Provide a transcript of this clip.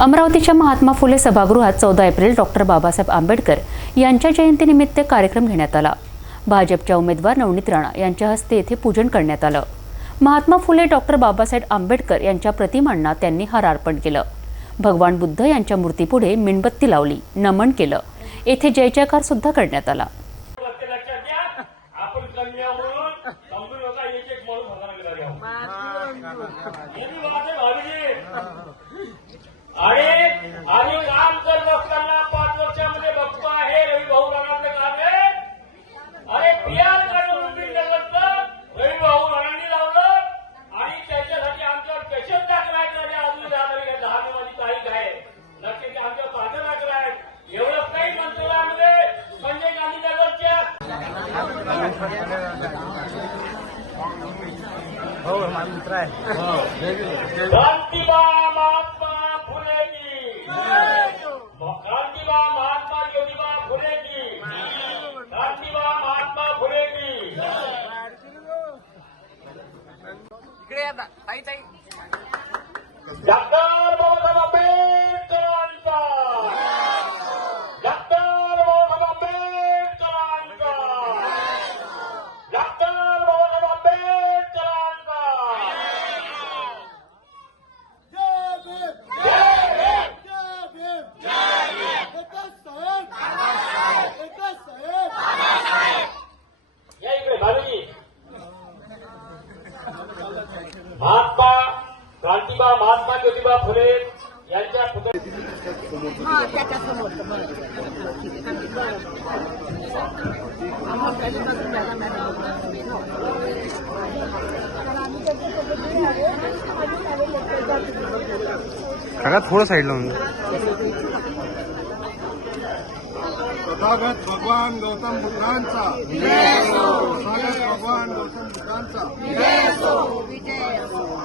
अमरावतीच्या महात्मा फुले सभागृहात चौदा एप्रिल डॉक्टर बाबासाहेब आंबेडकर यांच्या जयंतीनिमित्त कार्यक्रम घेण्यात आला. भाजपच्या उमेदवार नवनीत राणा यांच्या हस्ते येथे पूजन करण्यात आलं. महात्मा फुले डॉक्टर बाबासाहेब आंबेडकर यांच्या प्रतिमांना त्यांनी हार अर्पण केलं. भगवान बुद्ध यांच्या मूर्तीपुढे मेणबत्ती लावली नमन केलं. येथे जयजयकार सुद्धा करण्यात आला. ते आणि आम्ही काम करत असताना पाच वर्षामध्ये बघतो आहे रवी भाऊ राणांचं काम आहे. अरे बिहार काढून बिल्डर रवी भाऊ राणांनी लावलं. आणि त्याच्यासाठी आमच्यावर पेशंट टाकलायचं आणि अजून दहा दहा वाली तारीख आहे. लक्षात घ्या आमच्यावर पाठं टाकलं आहे. एवढंच नाही मंत्रालयामध्ये संजय गांधी नगरच्या क्रांतिबा महात्मा फुले इकडे महात्मा क्रांतिबा महात्मा ज्योतिबा फुले यांच्या हा काका थोडं साईडला तथागत भगवान गौतम बुद्धांचा तथागत भगवान गौतम बुद्धांचा विजय असो